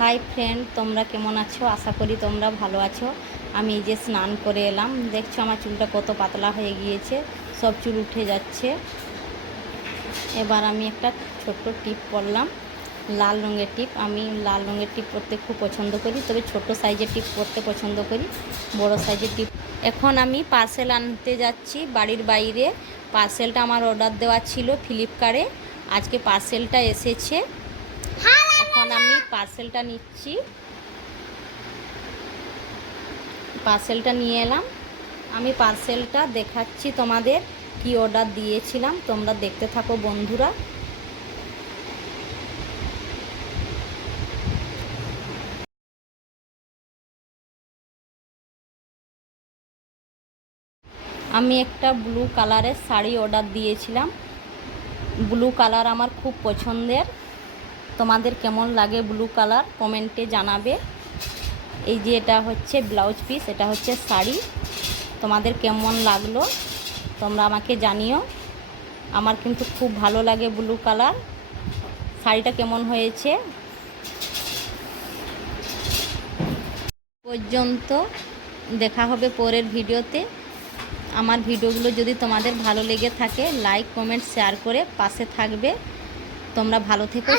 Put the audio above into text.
Hi friend, তোমরা কেমন আছো? আশা করি তোমরা ভালো আছো। আমি এই যে স্নান করে এলাম। দেখছো আমার চুলটা কত পাতলা হয়ে গিয়েছে, সব চুল উঠে যাচ্ছে। এবার আমি একটা ছোট্ট টিপ পরলাম, লাল রঙের টিপ। আমি লাল রঙের টিপ পরতে খুব পছন্দ করি, তবে ছোট সাইজের টিপ পরতে পছন্দ করি, বড় সাইজের টিপ। এখন আমি পার্সেল আনতে যাচ্ছি বাড়ির বাইরে। পার্সেলটা আমার অর্ডার দেওয়া ছিল ফ্লিপকার্টে, আজকে পার্সেলটা এসেছে। এখন আমি পার্সেলটা নিচ্ছি, পার্সেলটা নিয়ে এলাম। আমি পার্সেলটা দেখাচ্ছি তোমাদের, কি অর্ডার দিয়েছিলাম, তোমরা দেখতে থাকো বন্ধুরা। আমি একটা ব্লু কালারের শাড়ি অর্ডার দিয়েছিলাম। ব্লু কালার আমার খুব পছন্দের। তোমাদের কেমন লাগে ব্লু কালার কমেন্টে জানাবে। এই যে এটা হচ্ছে ব্লাউজ পিস, এটা হচ্ছে শাড়ি। তোমাদের কেমন লাগলো তোমরা আমাকে জানিও। আমার কিন্তু খুব ভালো লাগে ব্লু কালার। শাড়িটা কেমন হয়েছে পর্যন্ত দেখা হবে পরের ভিডিওতে। আমার ভিডিওগুলো যদি তোমাদের ভালো লেগে থাকে, লাইক কমেন্ট শেয়ার করে পাশে থাকবে। তোমরা ভালো থেকো।